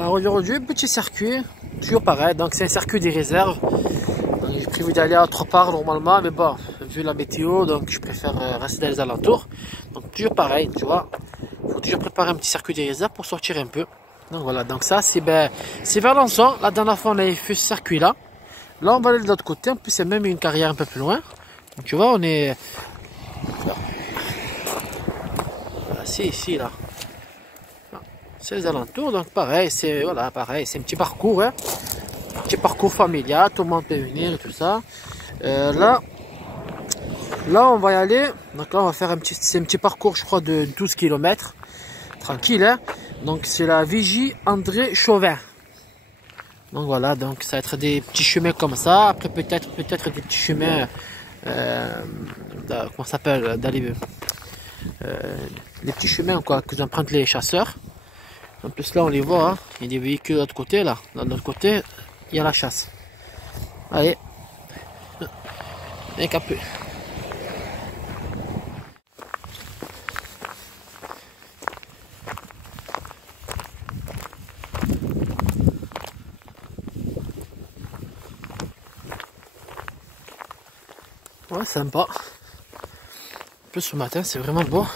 Alors aujourd'hui, petit circuit, toujours pareil, donc c'est un circuit des réserves. J'ai prévu d'aller à autre part normalement, mais bon, vu la météo, donc je préfère rester dans les alentours. Donc toujours pareil, tu vois, il faut toujours préparer un petit circuit des réserves pour sortir un peu. Donc voilà, donc ça c'est vers Lançon. La dernière fois on avait fait ce circuit là. Là on va aller de l'autre côté, en plus c'est même une carrière un peu plus loin. Donc tu vois, on est... Voilà, c'est ici là. C'est les alentours, donc pareil, c'est voilà, pareil, c'est un petit parcours, hein, petit parcours familial, tout le monde peut venir et tout ça. Là, on va y aller. Donc là, on va faire c'est un petit parcours, je crois, de 12 km, tranquille, hein. Donc c'est la Vigie André Chauvin. Donc voilà, donc ça va être des petits chemins comme ça. Après peut-être des petits chemins, comment ça s'appelle, d'aller, les petits chemins quoi que j'emprunte les chasseurs. En plus là on les voit, hein. Il y a des véhicules de l'autre côté là. De l'autre côté, il y a la chasse. Allez, un peu. Ouais, sympa. En plus ce matin c'est vraiment beau.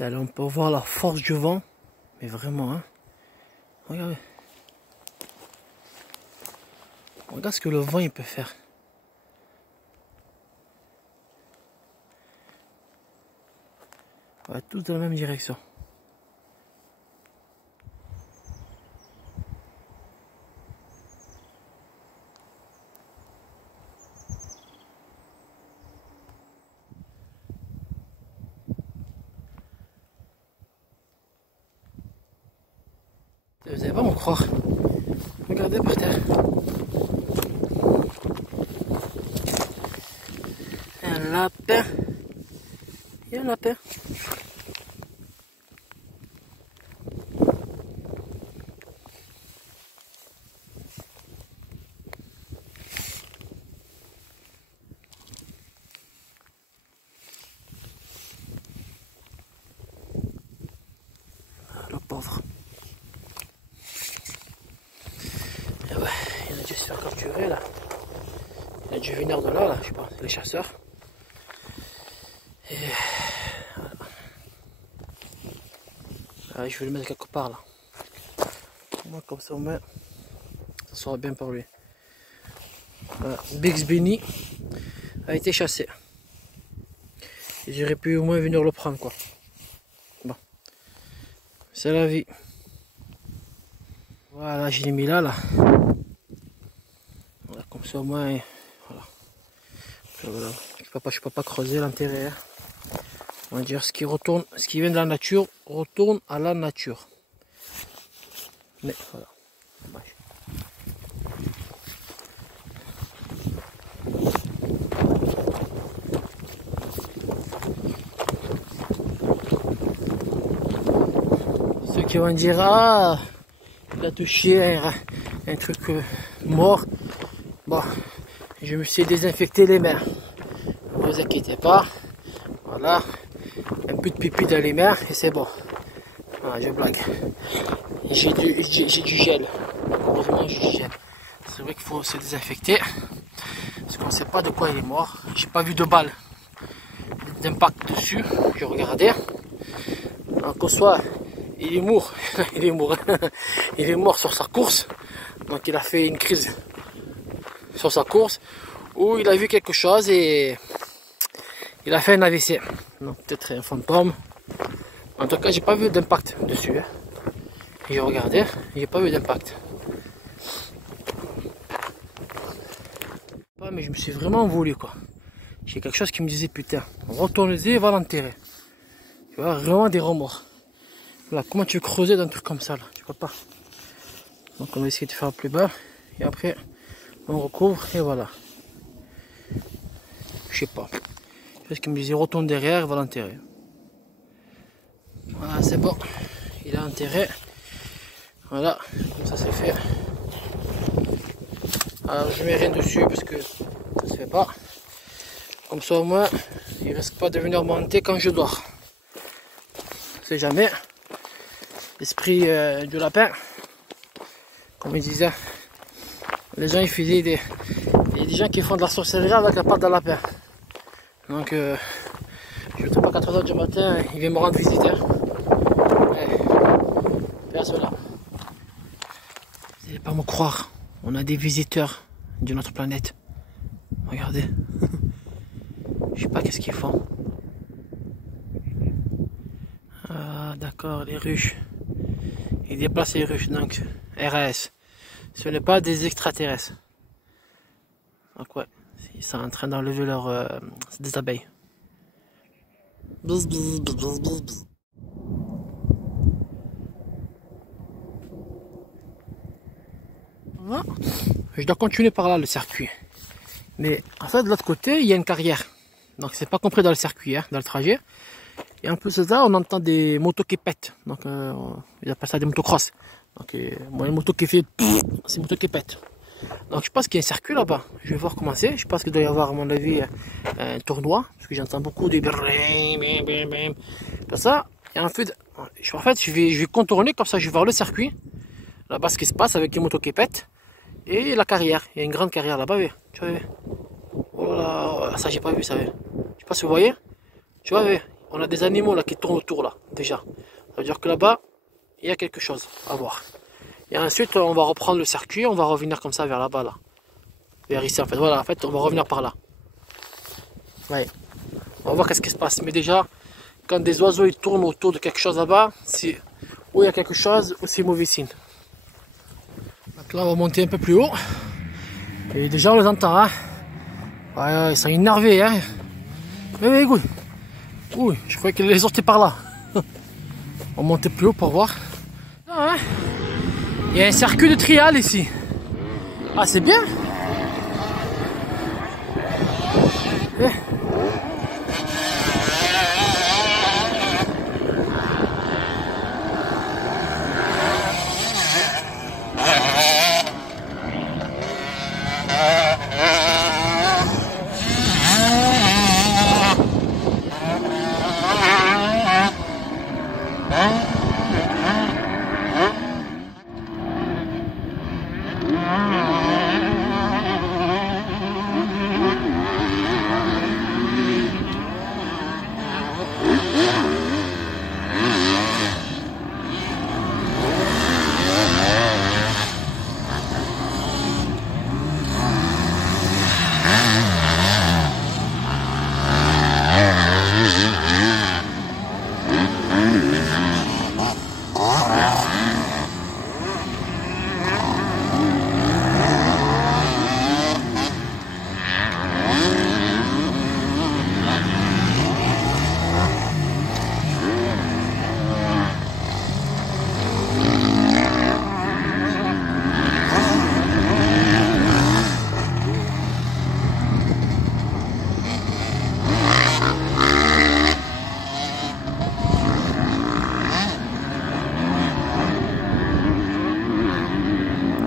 Là, on peut voir la force du vent, mais vraiment, hein. Regardez. Regarde ce que le vent il peut faire. On va tous dans la même direction. Vous allez pas m'en croire. Regardez par terre. Un lapin. Il y a un lapin. Ah, le pauvre. Et ouais, il a dû se faire capturer là. Il a dû venir de là, je pense, les chasseurs. Et voilà. Ah, je vais le mettre quelque part là. Moi, comme ça, au moins, ça sera bien pour lui. Voilà. Bix Benny a été chassé. J'aurais pu au moins venir le prendre, quoi. Bon, c'est la vie. Voilà, je l'ai mis là, là. Voilà, comme ça, au moins, voilà. Je peux pas creuser l'intérieur. On va dire ce qui vient de la nature retourne à la nature. Mais voilà, dommage. Ceux qui vont dire ah, il a touché un truc mort. Bon, je me suis désinfecté les mains. Ne vous inquiétez pas. Voilà, un peu de pipi dans les mains et c'est bon. Voilà, je blague. J'ai du gel. Heureusement, j'ai du gel. C'est vrai qu'il faut se désinfecter. Parce qu'on ne sait pas de quoi il est mort. J'ai pas vu de balle d'impact dessus. Je regardais. Donc, au soir, il est mort. Il est mort. Il est mort sur sa course. Donc, il a fait une crise sur sa course. Où il a vu quelque chose et il a fait un AVC. Donc, peut-être un fantôme. En tout cas, j'ai pas vu d'impact dessus. Hein. J'ai regardé, j'ai pas vu d'impact. Mais je me suis vraiment envolé quoi. J'ai quelque chose qui me disait putain, retourne-y et va l'enterrer. Tu vois, vraiment des remords. Là, comment tu veux creuser dans un truc comme ça là? Tu peux pas. Donc on va essayer de faire plus bas. Et après, on recouvre et voilà. Je sais pas. Chose qui me disait retourne derrière et va l'enterrer. Voilà, c'est bon. Il a enterré. Voilà, comme ça c'est fait. Alors je mets rien dessus parce que ça se fait pas. Comme ça au moins, il risque pas de venir monter quand je dors. On sait jamais. L'esprit du lapin, comme il disait, les gens ils faisaient il y a des gens qui font de la sorcellerie avec la patte de lapin. Donc je ne sais pas 4 h du matin, il vient me rendre visite. Hein. Ouais. Vers cela. Vous n'allez pas me croire, on a des visiteurs de notre planète. Regardez. Je sais pas qu'est-ce qu'ils font. Ah d'accord, les ruches. Ils déplacent les ruches, donc RAS. Ce n'est pas des extraterrestres. Donc ouais, ils sont en train d'enlever des abeilles. Bzz, bzz, bzz, bzz, bzz, bzz. Voilà. Je dois continuer par là le circuit. Mais en fait de l'autre côté il y a une carrière. Donc c'est pas compris dans le circuit, hein, dans le trajet. Et en plus de ça, on entend des motos qui pètent. Donc ils appellent ça des motocross. Donc moi une moto qui fait c'est une moto qui pète. Donc je pense qu'il y a un circuit là-bas. Je vais voir comment c'est. Je pense qu'il doit y avoir à mon avis un tournoi. Parce que j'entends beaucoup de comme ça. Et en fait je vais contourner comme ça, je vais voir le circuit. Là-bas ce qui se passe avec les motos qui pètent. Et la carrière. Il y a une grande carrière là-bas, oui. Tu vois, oh là, ça j'ai pas vu ça. Je sais pas si vous voyez. Tu vois, on a des animaux là qui tournent autour là, déjà. Ça veut dire que là-bas, il y a quelque chose à voir. Et ensuite, on va reprendre le circuit, on va revenir comme ça vers là-bas là. Vers ici en fait. Voilà, en fait, on va revenir par là. Ouais. On va voir qu'est-ce qui se passe. Mais déjà, quand des oiseaux ils tournent autour de quelque chose là-bas, c'est où il y a quelque chose ou c'est mauvais signe. Donc là on va monter un peu plus haut. Et déjà on les entend, hein. Ouais, ils sont énervés, hein. Mais écoute. Oui, je croyais que les autres étaient par là. On va monter plus haut pour voir. Ah, hein. Il y a un circuit de trial ici. Ah, c'est bien. Eh.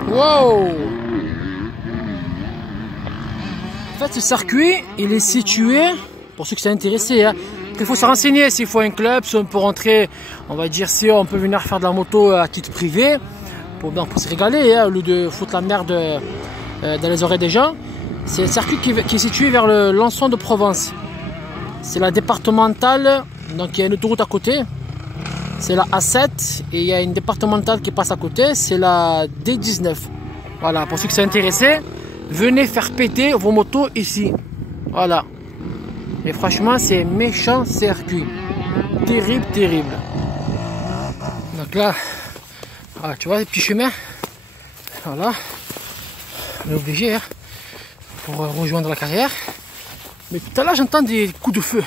Wow! En fait, ce circuit, il est situé, pour ceux qui sont intéressés, hein, il faut se renseigner s'il faut un club, si on peut rentrer, on va dire si on peut venir faire de la moto à titre privé, pour se régaler, hein, au lieu de foutre la merde dans les oreilles des gens. C'est un circuit qui est situé vers le Lançon de Provence. C'est la départementale, donc il y a une autoroute à côté. C'est la A7 et il y a une départementale qui passe à côté, c'est la D19. Voilà, pour ceux qui sont intéressés, venez faire péter vos motos ici. Voilà. Et franchement, c'est un méchant circuit. Terrible, terrible. Donc là, voilà, tu vois les petits chemins. Voilà. On est obligé hein, pour rejoindre la carrière. Mais tout à l'heure, j'entends des coups de feu.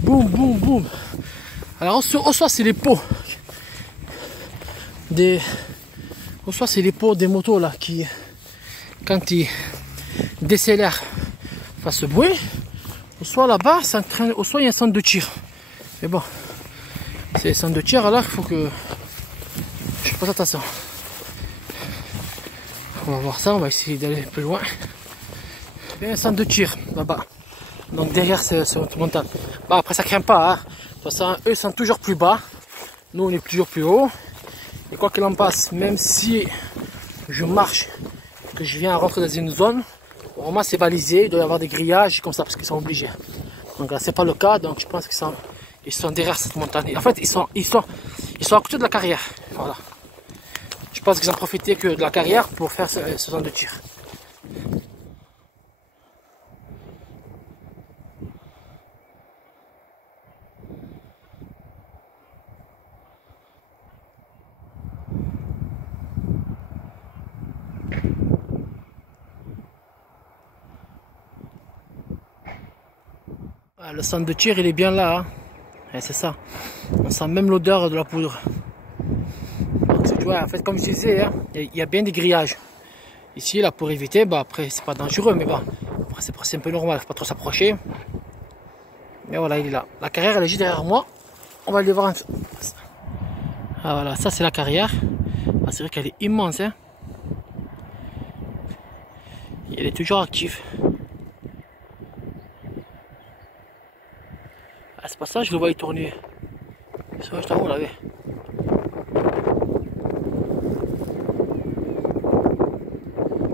Boum, boum, boum. Alors, soit c'est les pots c'est les pots des motos là qui, quand ils décélèrent, fassent ce bruit. Soit là-bas, soit il y a un centre de tir. Mais bon, c'est un centre de tir là, il faut que je fasse attention. On va voir ça, on va essayer d'aller plus loin. Il y a un centre de tir là-bas. Donc derrière cette montagne. Bah, après ça craint pas. Hein. De toute façon, eux sont toujours plus bas. Nous on est toujours plus haut. Et quoi qu'il en passe, même si je marche, que je viens rentrer dans une zone, normalement c'est balisé, il doit y avoir des grillages comme ça parce qu'ils sont obligés. Donc là c'est pas le cas, donc je pense qu'ils sont derrière cette montagne. Et en fait ils sont à côté de la carrière. Voilà. Je pense qu'ils ont profité que de la carrière pour faire ce genre de tir. Le centre de tir il est bien là, hein. C'est ça. On sent même l'odeur de la poudre. Donc, tu vois, en fait comme je disais, hein, il y a bien des grillages. Ici là pour éviter, bah après c'est pas dangereux mais bon, après c'est un peu normal, faut pas trop s'approcher. Mais voilà il est là. La carrière elle est juste derrière moi. On va aller voir un peu. Ah voilà, ça c'est la carrière. Ah, c'est vrai qu'elle est immense hein. Et elle est toujours active. Ah, c'est pas ça, je le vois y tourner. C'est vrai, je t'avoue, on l'avait.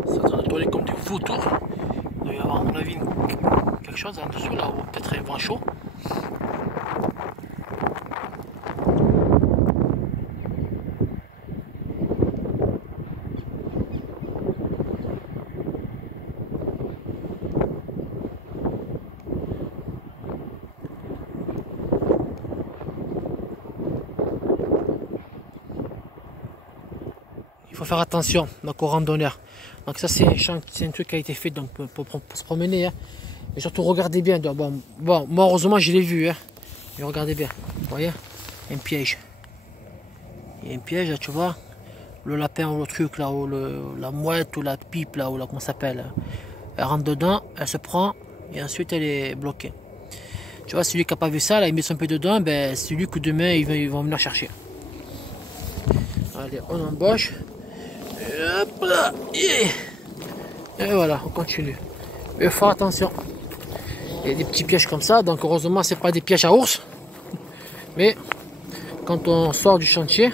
Ça est en train de tourner comme des vautours. Il doit y avoir, à mon avis, quelque chose en dessous là, ou peut-être un vent chaud. faut faire attention donc, aux randonneurs. Donc ça c'est un truc qui a été fait donc, pour se promener. Hein. Et surtout regardez bien. Donc, bon, moi heureusement je l'ai vu. Hein. Mais regardez bien. Vous voyez, un piège. Il y a un piège là, tu vois. Le lapin ou le truc là, ou la mouette ou la pipe là, ou là, comment ça s'appelle. Elle rentre dedans, elle se prend et ensuite elle est bloquée. Tu vois, celui qui n'a pas vu ça, là, il met son pied dedans, ben, c'est lui que demain ils vont venir chercher. Allez, on embauche. Et hop là. Et voilà, on continue. Mais faut attention. Il y a des petits pièges comme ça, donc heureusement c'est pas des pièges à ours. Mais quand on sort du chantier,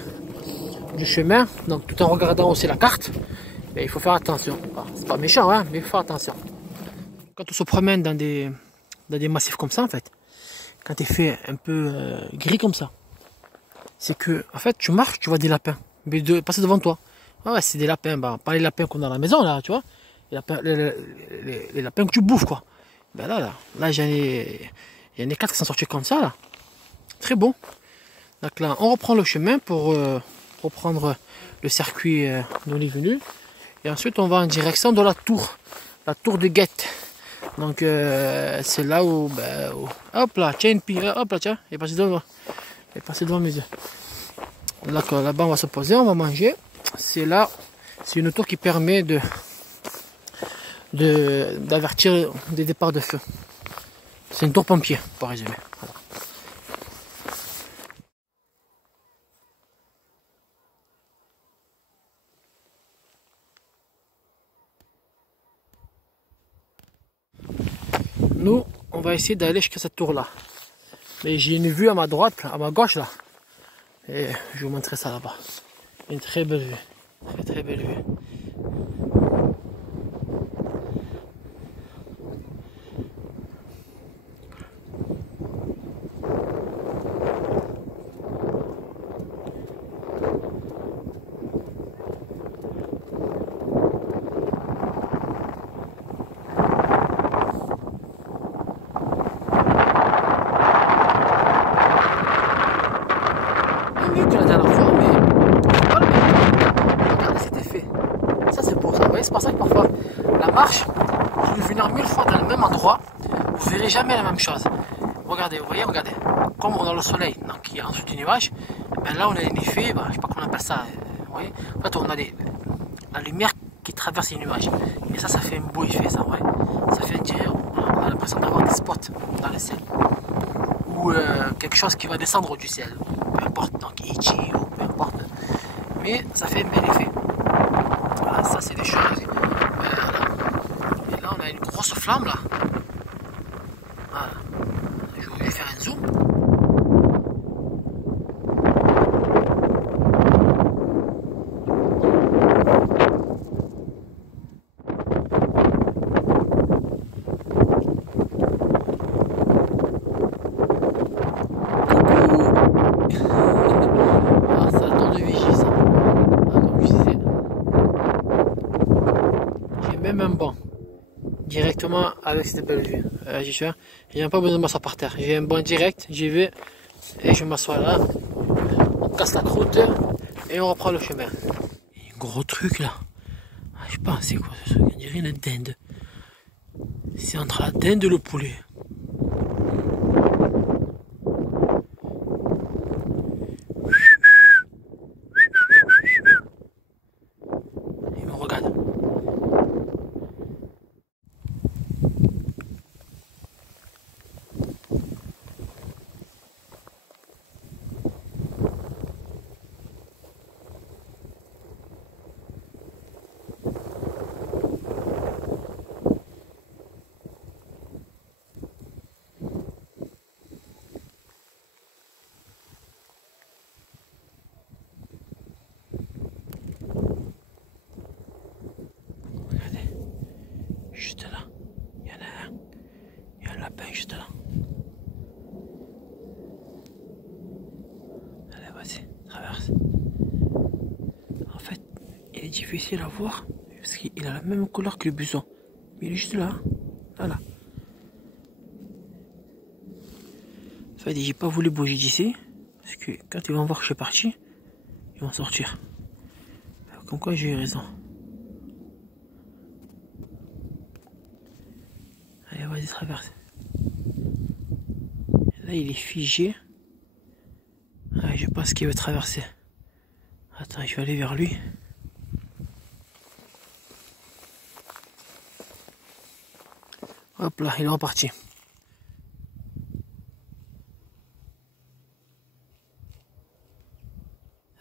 du chemin, donc tout en regardant aussi la carte, ben, il faut faire attention. C'est pas méchant, hein, mais il faut faire attention. Quand on se promène dans des massifs comme ça, en fait, quand il fait un peu gris comme ça, c'est que, en fait, tu marches, tu vois des lapins, mais passer devant toi. Ah ouais, c'est des lapins, bah, pas les lapins qu'on a à la maison, là, tu vois, les lapins que tu bouffes, quoi. Ben là, j'en ai 4 qui sont sortis comme ça, là. Très bon. Donc là, on reprend le chemin pour reprendre le circuit d'où on est venu. Et ensuite, on va en direction de la tour de guette. Donc, c'est là où, hop là, tiens une pile, hop là, tiens, il est passé devant. Il est passé devant mes yeux. Là-bas, on va se poser, on va manger. C'est là, c'est une tour qui permet d'avertir des départs de feu. C'est une tour pompier, pour résumer. Voilà. Nous, on va essayer d'aller jusqu'à cette tour là. Mais j'ai une vue à ma droite, à ma gauche là. Et je vais vous montrer ça là-bas. Une très belle vue. Très belle vue. Mieux que la dernière fois, mais pas le même. Regardez cet effet. Ça c'est pour ça. Vous voyez, c'est pour ça que parfois la marche, vous pouvez venir 1000 fois dans le même endroit, vous verrez jamais la même chose. Regardez, vous voyez, regardez. Comme on a le soleil, donc il y a en dessous du nuage, ben là on a un effet, je sais pas comment on appelle ça. Vous voyez, en fait on a la lumière qui traverse les nuages. Et ça fait un beau effet, ça, ouais. Ça fait on a l'impression d'avoir des spots dans le ciel. Ou quelque chose qui va descendre du ciel. Peu importe, donc E.T. ou peu importe. Mais ça fait un bel effet. Voilà, ça c'est des choses. Voilà. Et là on a une grosse flamme là. Voilà. Je vais faire un zoom. Même un banc directement avec cette belle vue. J'ai même pas besoin de m'asseoir par terre. J'ai un banc direct, j'y vais et je m'assois là. On casse la croûte et on reprend le chemin. Un gros truc là. Je sais pas, c'est quoi ce truc? On dirait une dinde. C'est entre la dinde et le poulet. Il me regarde. Juste là, il y en a un. Il y a un lapin juste là. Allez, vas-y, traverse. En fait, il est difficile à voir parce qu'il a la même couleur que le buisson. Mais il est juste là. Voilà. En fait, j'ai pas voulu bouger d'ici parce que quand ils vont voir que je suis parti, ils vont sortir. Comme quoi j'ai eu raison. Allez, vas-y, traverse. Là, il est figé. Ah, je pense qu'il veut traverser. Attends, je vais aller vers lui. Hop là, il est reparti.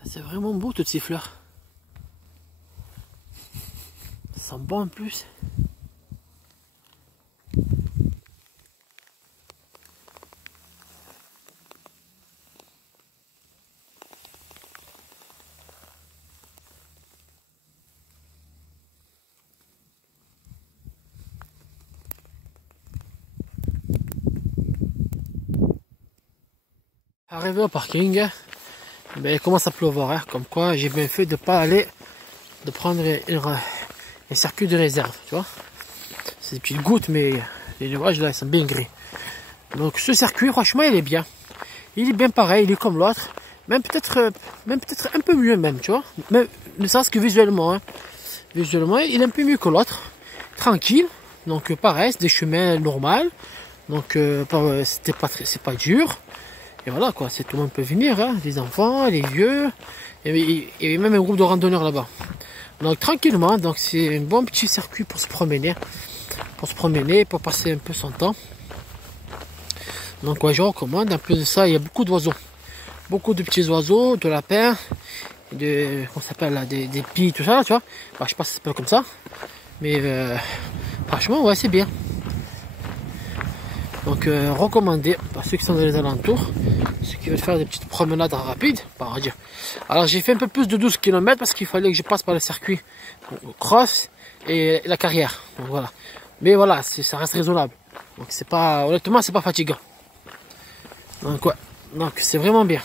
C'est vraiment beau toutes ces fleurs. Ça sent bon en plus. Arrivé au parking, ben, il commence à pleuvoir, hein, comme quoi j'ai bien fait de pas aller, de prendre un circuit de réserve, tu vois. C'est des petites gouttes, mais les nuages là ils sont bien gris. Donc ce circuit, franchement, il est bien. Il est bien pareil, il est comme l'autre, même peut-être un peu mieux même, tu vois. Mais ne serait-ce que visuellement, hein. Visuellement, il est un peu mieux que l'autre, tranquille. Donc pareil, c'est des chemins normaux. Donc c'est pas dur. Et voilà quoi, c'est tout le monde peut venir, hein, les enfants, les vieux, et même un groupe de randonneurs là-bas. Donc tranquillement, donc c'est un bon petit circuit pour se promener, pour passer un peu son temps. Donc ouais, je recommande. En plus de ça, il y a beaucoup d'oiseaux, beaucoup de petits oiseaux, de lapins, comment ça s'appelle là, des pies, tout ça, là, tu vois. Bah, je sais pas si ça s'appelle comme ça, mais franchement ouais, c'est bien. Donc recommandé par ceux qui sont dans les alentours, ceux qui veulent faire des petites promenades rapides, on va dire. Alors j'ai fait un peu plus de 12 km parce qu'il fallait que je passe par le circuit cross et la carrière. Donc voilà. Mais voilà, ça reste raisonnable. Donc c'est pas, honnêtement, c'est pas fatigant. Donc ouais, donc c'est vraiment bien.